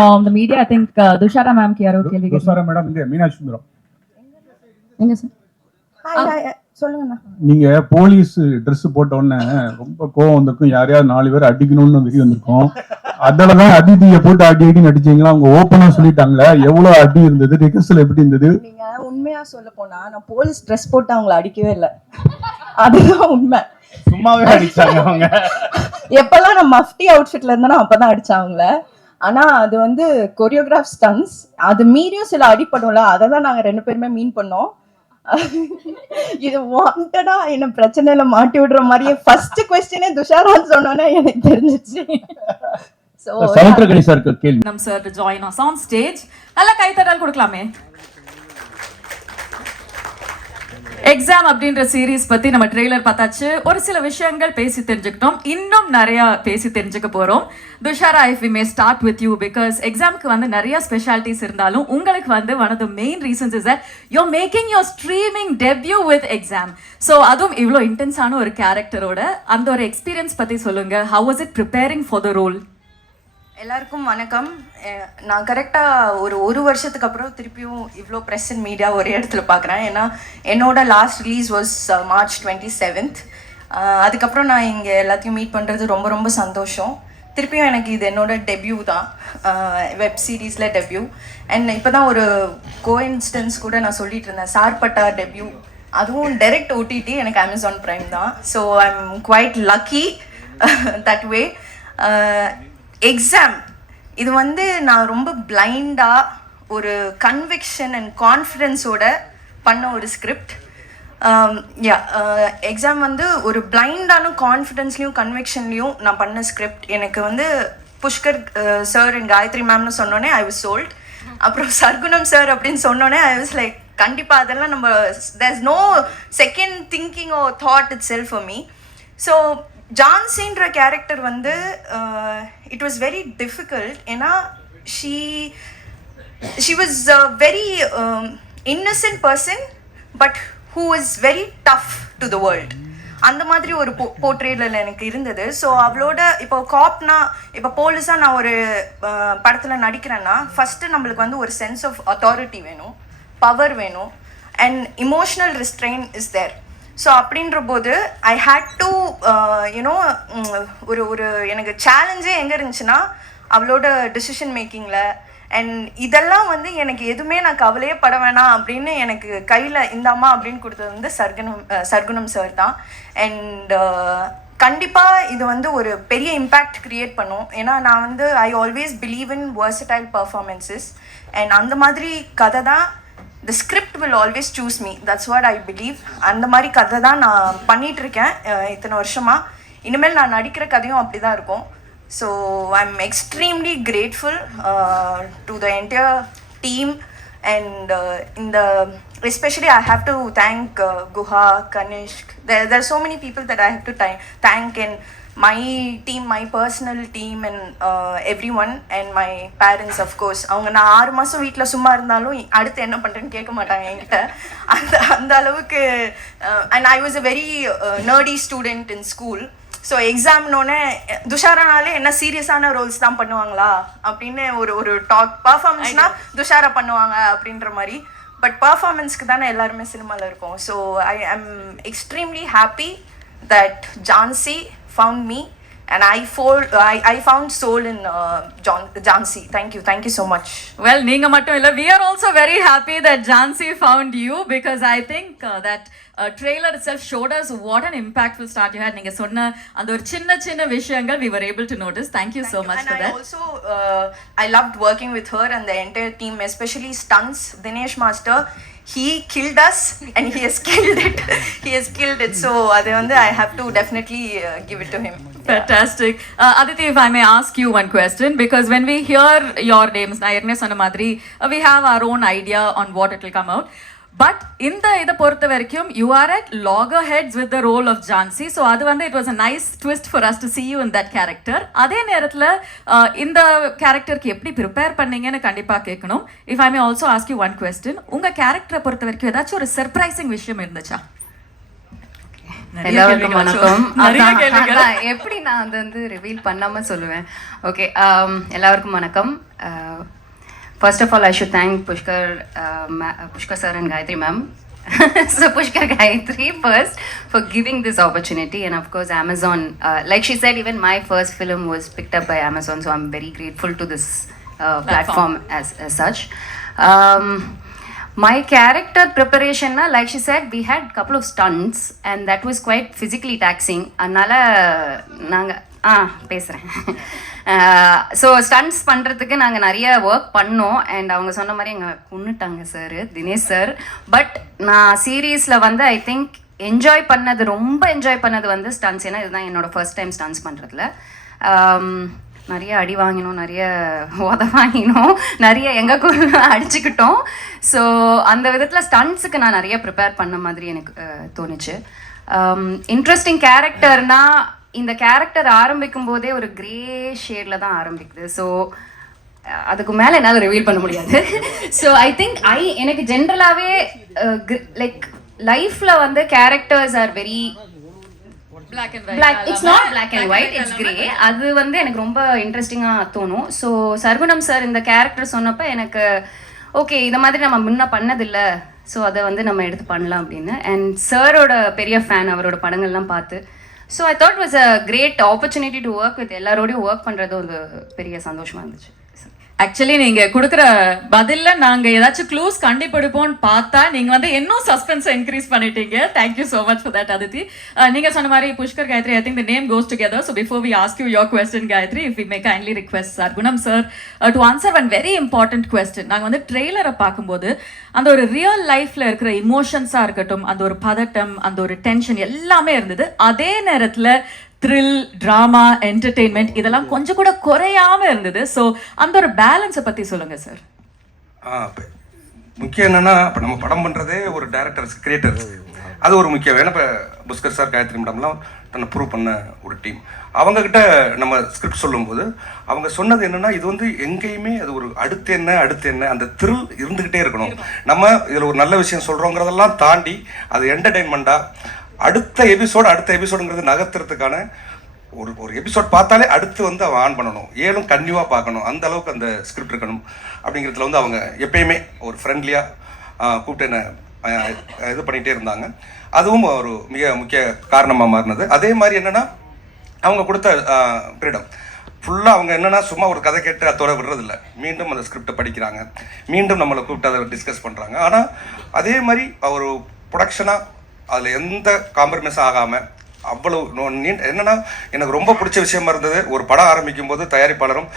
The media, I think Dushara ma'am ki yaro kelvi Thushara madam இங்க Meenakshi Sundaram enga sir hi சொல்லுங்கண்ணா. நீங்க police Dress போட்ட உடனே ரொம்ப கோவம் வந்திருக்கும், யாரையாவது 4 பேர் அடிக்கணும்னு வெறி வந்திருக்கும். அதனாலதான் அதிதியை போட்டு அடி நடிச்சீங்களா? அவங்க ஓப்பனா சொல்லிட்டாங்களே, எவ்வளவு அடி இருந்தது, ரிகர்சல் எப்படி இருந்தது? நீங்க உண்மையா சொல்ல போனா நான் போலீஸ் ட்ரெஸ் போட்டு அவங்கள அடிக்கவே இல்லை, அதுதான் உண்மை. சும்மாவே அடிச்சாங்க அவங்க. எப்பெல்லாம் நான் மஃப்டி அவுட்ஃபிட்ல இருந்தேனோ அப்பதான் அடிச்சாங்கள. ஆனா அது வந்து கொரியோகிராஃப் ஸ்டன்ஸ், அது மீறியும் சில அடிப்படும்ல, அதை தான் நாங்க 2 பேருமே மீன் பண்ணோம். இது வாண்டடா என்ன பிரச்சனையில மாட்டி விடுற மாதிரியே ஃபர்ஸ்ட் क्वेश्चनே துஷாரான்னு சொன்னோனே எனக்கு தெரிஞ்சிச்சு. சோ சமுத்திரகனி சார் கேள்வி. நம்ம sir to join us on stage. நல்ல கைத்தட்டல் கொடுக்கலாமே. எக்ஸாம் அப்படின்ற சீரீஸ் பத்தி நம்ம ட்ரெய்லர் பார்த்தாச்சு, ஒரு சில விஷயங்கள் பேசி தெரிஞ்சுக்கிட்டோம், இன்னும் நிறைய பேசி தெரிஞ்சுக்க போறோம். Dushara, if we may start with you because எக்ஸாமுக்கு வந்து நிறைய ஸ்பெஷாலிட்டிஸ் இருந்தாலும் உங்களுக்கு வந்து one of the main reasons is that you're making your streaming debut with exam. So அதுவும் இவ்வளோ இன்டென்ஸான ஒரு கேரக்டரோட அந்த ஒரு எக்ஸ்பீரியன்ஸ் பத்தி சொல்லுங்க. How was it preparing for the role? எல்லாருக்கும் வணக்கம். நான் கரெக்டாக ஒரு வருஷத்துக்கு அப்புறம் திருப்பியும் இவ்வளோ ப்ரெஸ் அண்ட் மீடியா ஒரே இடத்துல பார்க்குறேன். ஏன்னா என்னோட last release was March 27th. அதுக்கப்புறம் நான் இங்கே எல்லாத்தையும் மீட் பண்ணுறது ரொம்ப ரொம்ப சந்தோஷம். திருப்பியும் எனக்கு இது என்னோட டெபியூ தான், வெப் சீரீஸில் டெபியூ. அண்ட் இப்போ தான் ஒரு கோஇன்சிடென்ஸ் கூட நான் சொல்லிட்டு இருந்தேன், சார்பட்டா டெபியூ, அதுவும் டைரக்ட் OTT, எனக்கு Amazon Prime தான். So I am quite lucky that way. Exam இது வந்து நான் ரொம்ப பிளைண்டாக ஒரு கன்விக்ஷன் அண்ட் கான்ஃபிடென்ஸோட பண்ண ஒரு ஸ்கிரிப்ட். எக்ஸாம் வந்து ஒரு பிளைண்டான கான்ஃபிடென்ஸ்லையும் கன்விக்ஷன்லையும் நான் பண்ண ஸ்கிரிப்ட். எனக்கு வந்து புஷ்கர் சார் அண்ட் காயத்ரி மேம்னு சொன்னோன்னே ஐ வாஸ் சோல்ட். அப்புறம் சர்க்குணம் சார் அப்படின்னு சொன்னோன்னே ஐ வாஸ் லைக், கண்டிப்பாக அதெல்லாம் நம்ம there is no second thinking oh thought itself for me. So ஜான்சின்ற கேரக்டர் வந்து இட் வாஸ் வெரி டிஃபிகல்ட். ஏன்னா she was a very innocent person but who is very tough to the world. அந்த மாதிரி ஒரு போர்ட்ரேட்டில் எனக்கு இருந்தது. So அவளோட இப்போ காப்னா, இப்போ போலீஸாக நான் ஒரு படத்தில் நடிக்கிறேன்னா ஃபஸ்ட்டு நம்மளுக்கு வந்து ஒரு சென்ஸ் ஆஃப் அத்தாரிட்டி வேணும், பவர் வேணும், and emotional restraint is there. So அப்படின்ற போது ஐ ஹேட் டு யூனோ ஒரு எனக்கு சேலஞ்சே எங்கே இருந்துச்சுன்னா அவளோட டிசிஷன் மேக்கிங்கில். அண்ட் இதெல்லாம் வந்து எனக்கு எதுவுமே நான் கவலையே பட வேணாம் அப்படின்னு எனக்கு கையில் இந்தாமா அப்படின்னு கொடுத்தது வந்து சர்க்குணம் சார் தான். அண்ட் கண்டிப்பாக இது வந்து ஒரு பெரிய இம்பேக்ட் க்ரியேட் பண்ணும். ஏன்னா நான் வந்து I always believe in versatile performances. And அந்த மாதிரி கதை தான், the script will always choose me, that's what I believe. அந்த மாதிரி கதை தான் நான் பண்ணிகிட்ருக்கேன் இத்தனை வருஷமாக. இனிமேல் நான் நடிக்கிற கதையும் அப்படி தான் இருக்கும். So I am extremely grateful to the entire team. And especially I have to thank Guha, Kanishk. There are so many people that I have to thank, and my team, my personal team, and everyone, and my parents of course. அவங்க நான் 6 மாதம் வீட்டில் சும்மா இருந்தாலும் அடுத்து என்ன பண்ணுறேன்னு கேட்க மாட்டாங்க என்கிட்ட, அந்த அளவுக்கு. And I was a very nerdy student in school. So எக்ஸாம்னோடனே துஷாரானாலே என்ன சீரியஸான ரோல்ஸ் தான் பண்ணுவாங்களா அப்படின்னு ஒரு டாக், பர்ஃபார்மன்ஸ்னா துஷாரா பண்ணுவாங்க அப்படின்ற மாதிரி. பட் பர்ஃபார்மன்ஸ்க்கு தானே எல்லாருமே சினிமாவில் இருக்கும். So I am extremely happy that Jhansi found me, and I found soul in Jhansi. Thank you so much. Well, neenga mattum illa, we are also very happy that Jhansi found you because I think that trailer itself showed us what an impactful start you had. Neenga sonna and or chinna vishayangal we were able to notice. Thank you so much for that. And I also I loved working with her and the entire team, especially stunts. Dinesh Master, he killed us and he has killed it. So adu vandu I have to definitely give it to him. Fantastic. Aditi, if I may ask you one question, because when we hear your names, na erne sonna madri, we have our own idea on what it will come out. But இந்த இதை பொறுத்த வரைக்கும் you are at loggerheads with the role of Jhansi. So அது வந்து it was a nice twist for us to see you in that character. அதே நேரத்தில் இந்த கேரக்டருக்கு எப்படி ப்ரிப்பேர் பண்ணீங்கன்னு கண்டிப்பாக கேட்கணும். If I may also ask you one question, உங்கள் கேரக்டரை பொறுத்த வரைக்கும் ஏதாச்சும் ஒரு சர்ப்ரைசிங் விஷயம் இருந்துச்சா? எல்லாருக்கும் வணக்கம். நிறைய கேள்விகள். அதான் எப்படி நான் அதை வந்து ரிவீல் பண்ணாம சொல்லுவேன். ஓகே, எல்லாருக்கும் வணக்கம். First of all I should thank Pushkar sir and Gayatri ma'am. So Pushkar, Gayatri first for giving this opportunity, and of course Amazon, like she said, even my first film was picked up by Amazon, so I'm very grateful to this platform as such. My character preparation, like she said, we had couple of stunts and that was quite physically taxing. அதனால நாங்கள் பேசுகிறேன். So stunts பண்ணுறதுக்கு நாங்கள் நிறைய work பண்ணோம். And அவங்க சொன்ன மாதிரி எங்களை கொண்டுட்டாங்க சார், தினேஷ் சார். பட் நான் சீரீஸில் வந்து ஐ திங்க் ரொம்ப என்ஜாய் பண்ணது வந்து ஸ்டண்ட்ஸ். ஏன்னா இதுதான் என்னோடய ஃபர்ஸ்ட் டைம் ஸ்டண்ட்ஸ் பண்ணுறதுல. நிறைய அடி வாங்கினோம், நிறைய உத வாங்கினோம், நிறைய எங்களுக்குள்ள அடிச்சுக்கிட்டோம். ஸோ அந்த விதத்தில் ஸ்டண்ட்ஸுக்கு நான் நிறைய ப்ரிப்பேர் பண்ண மாதிரி எனக்கு தோணுச்சு. இன்ட்ரெஸ்டிங் கேரக்டர்னா இந்த கேரக்டர் ஆரம்பிக்கும் போதே ஒரு கிரே ஷேடில் தான் ஆரம்பிக்குது. ஸோ அதுக்கு மேலே என்னால் ரிவீல் பண்ண முடியாது. ஸோ ஐ திங்க் எனக்கு ஜென்ரலாகவே லைக் லைஃப்பில் வந்து characters are very black and black. It's not black and white, it's grey. அது வந்து எனக்கு ரொம்ப இன்ட்ரெஸ்டிங்காக தோணும். ஸோ சர்குணம் சார் இந்த கேரக்டர் சொன்னப்போ எனக்கு ஓகே, இதை மாதிரி நம்ம முன்ன பண்ணதில்லை, ஸோ அதை வந்து நம்ம எடுத்து பண்ணலாம் அப்படின்னு. அண்ட் சாரோட பெரிய ஃபேன், அவரோட படங்கள்லாம் பார்த்து. So I thought was a great opportunity to work with எல்லாரோடையும் ஒர்க் பண்ணுறது ஒரு பெரிய சந்தோஷமாக இருந்துச்சு. ஆக்சுவலி நீங்க கொடுக்குற பதில்ல நாங்க ஏதாச்சும் க்ளூஸ் கண்டுபிடிப்போம்னு பார்த்தா நீங்க வந்து இன்னும் சஸ்பென்ஸ் இன்க்ரீஸ் பண்ணிட்டீங்க. Thank you so much for that Aditi. நீங்க சொன்ன மாதிரி Pushkar, Gayatri, I think the name goes together. So before we ask you your question Gayatri, if we may kindly request Sargunam sir to answer one very important question. நாங்கள் வந்து ட்ரெய்லரை பார்க்கும்போது அந்த ஒரு ரியல் லைஃப்ல இருக்கிற இமோஷன்ஸாக இருக்கட்டும், அந்த ஒரு பதட்டம், அந்த ஒரு டென்ஷன் எல்லாமே இருந்தது. அதே நேரத்தில் த்ரில், ட்ராமா, என்டர்டெயின்மெண்ட் இதெல்லாம் கொஞ்சம் கூட குறையாம இருந்தது. ஸோ அந்த ஒரு பேலன்ஸை பற்றி சொல்லுங்க சார். முக்கியம் என்னன்னா, இப்போ நம்ம படம் பண்ணுறதே ஒரு டேரக்டர்ஸ், கிரியேட்டர்ஸ், அது ஒரு முக்கியம். ஏன்னா இப்போ புஷ்கர் சார், காயத்ரி மேடம்லாம் தன்னை ப்ரூவ் பண்ண ஒரு டீம். அவங்கக்கிட்ட நம்ம ஸ்கிரிப்ட் சொல்லும்போது அவங்க சொன்னது என்னென்னா, இது வந்து எங்கேயுமே அது ஒரு அடுத்து என்ன அந்த த்ரில் இருந்துக்கிட்டே இருக்கணும். நம்ம இதில் ஒரு நல்ல விஷயம் சொல்கிறோங்கிறதெல்லாம் தாண்டி அது என்டர்டெயின்மெண்ட்டாக அடுத்த எபிசோடுங்கிறது நகர்த்துறதுக்கான ஒரு எபிசோட் பார்த்தாலே அடுத்து வந்து அவன் ஆன் பண்ணணும், ஏழும் கன்டினியூவாக பார்க்கணும், அந்த அளவுக்கு அந்த ஸ்கிரிப்ட் இருக்கணும். அப்படிங்கிறதுல வந்து அவங்க எப்பயுமே ஒரு ஃப்ரெண்ட்லியாக கூப்பிட்டு என்ன இது பண்ணிகிட்டே இருந்தாங்க. அதுவும் ஒரு மிக முக்கிய காரணமாக மாறினது. அதே மாதிரி என்னென்னா, அவங்க கொடுத்த ஃப்ரீடம் ஃபுல்லாக அவங்க என்னென்னா சும்மா ஒரு கதை கேட்டு அதோட விடுறதில்ல, மீண்டும் அந்த ஸ்கிரிப்டை படிக்கிறாங்க, மீண்டும் நம்மளை கூப்பிட்டு அதை டிஸ்கஸ் பண்ணுறாங்க. ஆனால் அதே மாதிரி ஒரு ப்ரொடக்ஷனாக அதில் எந்த காம்ப்ரமைஸும் ஆகாமல் அவ்வளோ என்னென்னா, எனக்கு ரொம்ப பிடிச்ச விஷயமா இருந்தது, ஒரு படம் ஆரம்பிக்கும் போது தயாரிப்பாளரும்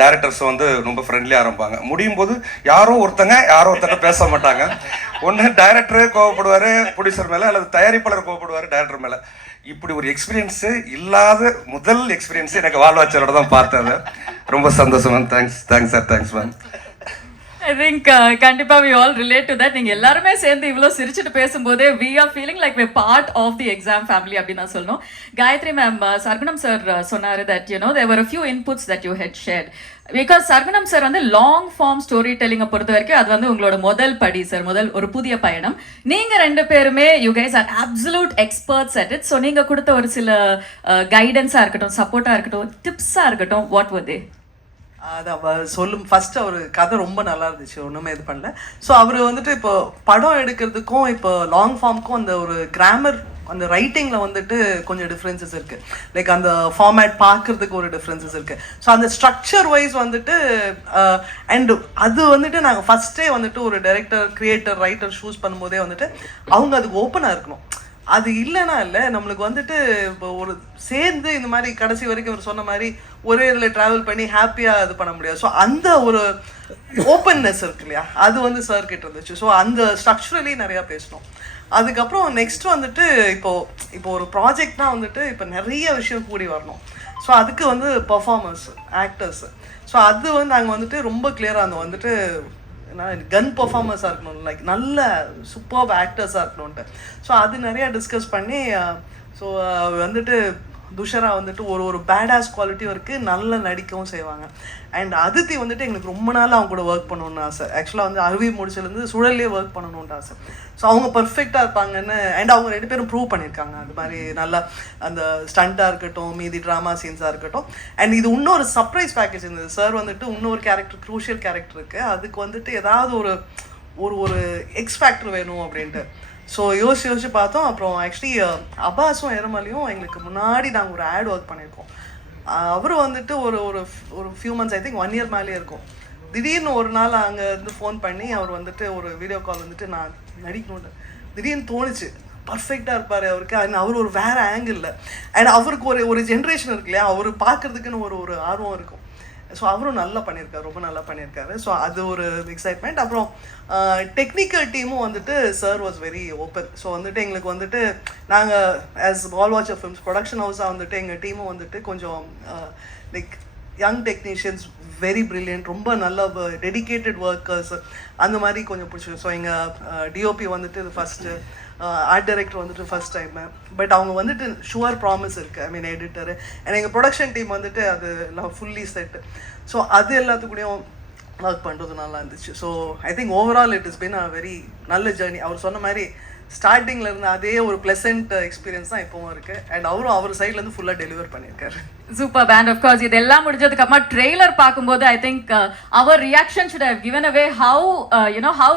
டைரக்டர்ஸும் வந்து ரொம்ப ஃப்ரெண்ட்லியாக ஆரம்பிப்பாங்க. முடியும் போது யாரோ ஒருத்தங்க பேச மாட்டாங்க. ஒன்று டைரக்டரு கோவப்படுவார் ப்ரொடியூசர் மேலே, அல்லது தயாரிப்பாளர் கோவப்படுவார் டைரக்டர் மேலே. இப்படி ஒரு எக்ஸ்பீரியன்ஸு இல்லாத முதல் எக்ஸ்பீரியன்ஸு எனக்கு வாழ்வாச்சரோட தான் பார்த்தது. ரொம்ப சந்தோஷம் ma'am. Thanks sir. Thanks ma'am. I think கண்டிப்பா we all relate to that. நீங்க எல்லாருமே சேர்ந்து இவ்வளோ சிரிச்சுட்டு பேசும்போதே we are feeling like we're part of the exam family அப்படின்னு நான் சொல்லணும். காயத்ரி மேம், சர்குணம் சார் சொன்னாரு that there were a few inputs that you had shared. Because Sargunam sir வந்து லாங் ஃபார்ம் ஸ்டோரி டெல்லிங்கை பொறுத்த வரைக்கும் அது வந்து உங்களோட முதல் படி சார், ஒரு புதிய பயணம். நீங்க ரெண்டு பேருமே you guys are absolute experts at it. So நீங்க கொடுத்த ஒரு சில கைடன்ஸாக இருக்கட்டும், சப்போர்ட்டாக இருக்கட்டும், டிப்ஸாக இருக்கட்டும், வாட் வர் தே? அதான் சொல்லும். ஃபர்ஸ்ட் அவர் கதை ரொம்ப நல்லா இருந்துச்சு, ஒன்றுமே இது பண்ணல. ஸோ அவர் வந்துட்டு இப்போ படம் எடுக்கிறதுக்கும் இப்போ லாங் ஃபார்முக்கும் அந்த ஒரு கிராமர், அந்த ரைட்டிங்கில் வந்துட்டு கொஞ்சம் டிஃப்ரென்சஸ் இருக்குது. லைக் அந்த ஃபார்மேட் பார்க்குறதுக்கு ஒரு டிஃப்ரென்சஸ் இருக்குது. ஸோ அந்த ஸ்ட்ரக்சர் வைஸ் வந்துட்டு அண்ட் அது வந்துட்டு நாங்கள் ஃபஸ்ட்டே வந்துட்டு ஒரு டைரக்டர், கிரியேட்டர், ரைட்டர் சூஸ் பண்ணும்போதே வந்துட்டு அவங்க அதுக்கு ஓப்பனாக இருக்கணும். அது இல்லைன்னா இல்லை, நம்மளுக்கு வந்துட்டு இப்போ ஒரு சேர்ந்து இந்த மாதிரி கடைசி வரைக்கும் அவர் சொன்ன மாதிரி ஒரே இதில் ட்ராவல் பண்ணி ஹாப்பியாக இது பண்ண முடியாது. ஸோ அந்த ஒரு ஓப்பன்னஸ் இருக்கு இல்லையா, அது வந்து சார் கிட்ட இருந்துச்சு. ஸோ அந்த ஸ்ட்ரக்சரலி நிறையா பேசணும். அதுக்கப்புறம் நெக்ஸ்ட் வந்துட்டு இப்போ ஒரு ப்ராஜெக்ட்னா வந்துட்டு இப்போ நிறைய விஷயம் கூடி வரணும். ஸோ அதுக்கு வந்து பர்ஃபார்மர்ஸ், ஆக்டர்ஸ், ஸோ அது வந்து நாங்கள் வந்துட்டு ரொம்ப கிளியராக இருந்தோம். வந்துட்டு கன் பர்ஃபார்மர்ஸாக இருக்கணும், லைக் நல்ல சூப்பர்ப் ஆக்டர்ஸாக இருக்கணும்ன்ட்டு. ஸோ அது நிறையா டிஸ்கஸ் பண்ணி ஸோ வந்துட்டு துஷரா வந்துட்டு ஒரு பேடாஸ் குவாலிட்டியும் இருக்குது, நல்ல நடிக்கவும் செய்வாங்க. அண்ட் அதித்தி வந்துட்டு எங்களுக்கு ரொம்ப நாள் அவங்க கூட ஒர்க் பண்ணணும்னு ஆசை. ஆக்சுவலாக வந்து அருவி முடிச்சிலேருந்து சுழல்லே ஒர்க் பண்ணணும்னு ஆசை. ஸோ அவங்க பர்ஃபெக்டாக இருப்பாங்கன்னு, அண்ட் அவங்க 2 பேரும் ப்ரூவ் பண்ணியிருக்காங்க. அது மாதிரி நல்லா அந்த ஸ்டண்ட்டாக இருக்கட்டும், மீதி ட்ராமா சீன்ஸாக இருக்கட்டும். அண்ட் இது இன்னொரு சர்ப்ரைஸ் பேக்கேஜ் இருந்தது. சார் வந்துட்டு இன்னொரு கேரக்டர், க்ரூஷியல் கேரக்டர் இருக்குது, அதுக்கு வந்துட்டு ஏதாவது ஒரு எக்ஸ் ஃபேக்டர் வேணும் அப்படின்ட்டு. ஸோ யோசிச்சு பார்த்தோம். அப்புறம் ஆக்சுவலி அப்பாஸும் எரமலையும் எங்களுக்கு முன்னாடி நாங்கள் ஒரு ஆட் ஒர்க் பண்ணியிருக்கோம். அவரும் வந்துட்டு ஒரு few months, I think 1 year மேலேயே இருக்கும். திடீர்னு ஒரு நாள் அங்கே இருந்து ஃபோன் பண்ணி அவர் வந்துட்டு ஒரு வீடியோ கால் வந்துட்டு நான் நடிக்கணும்னு திடீர்னு தோணுச்சு. பர்ஃபெக்டாக இருப்பார் அவருக்கு. அவர் ஒரு வேறு ஆங்கிளில், அண்ட் அவருக்கு ஒரு ஜென்ரேஷன் இருக்கு இல்லையா, அவர் பார்க்குறதுக்குன்னு ஒரு ஆர்வம் இருக்கும். ஸோ அவரும் நல்லா பண்ணியிருக்காரு, ரொம்ப நல்லா பண்ணியிருக்காரு. ஸோ அது ஒரு எக்ஸைட்மெண்ட். அப்புறம் டெக்னிக்கல் டீமும் வந்துட்டு sir was very open. So வந்துட்டு எங்களுக்கு வந்துட்டு நாங்கள் ஆஸ் பால் வாட்சர் ஃபிலிம்ஸ் ப்ரொடக்ஷன் ஹவுஸாக வந்துட்டு எங்கள் டீமும் வந்துட்டு கொஞ்சம் like young technicians, very brilliant, ரொம்ப நல்ல டெடிக்கேட்டட் ஒர்க்கர்ஸ், அந்த மாதிரி கொஞ்சம் பிடிச்சிருக்கு. ஸோ எங்கள் டிஓபி வந்துட்டு இது ஃபஸ்ட்டு, ஆர்ட் டைரக்டர் வந்துட்டு ஃபர்ஸ்ட் டைம். பட் அவங்க வந்துட்டு ஷுவர் ப்ராமிஸ் இருக்குது, ஐ மீன் எடிட்டரு. அண்ட் எங்கள் ப்ரொடக்ஷன் டீம் வந்துட்டு அது எல்லாம் ஃபுல்லி செட்டு. ஸோ அது எல்லாத்துக்கூடயும் ஒர்க் பண்ணுறது நல்லா இருந்துச்சு. So I think overall it is been a very நல்ல ஜேர்னி. அவர் சொன்ன மாதிரி ஸ்டார்டிங்கில் இருந்து அதே ஒரு ப்ளசன்ட் எக்ஸ்பீரியன்ஸ் தான் இப்போவும் இருக்குது. அண்ட் அவரும் அவர் சைட்லேருந்து ஃபுல்லாக டெலிவர் பண்ணியிருக்காரு. Super pant. ஆஃப் கோர்ஸ் இதெல்லாம் முடிஞ்சதுக்கு அப்புறமா ட்ரெய்லர் பார்க்கும்போது ஐ திங்க் அவர் reaction should have given away how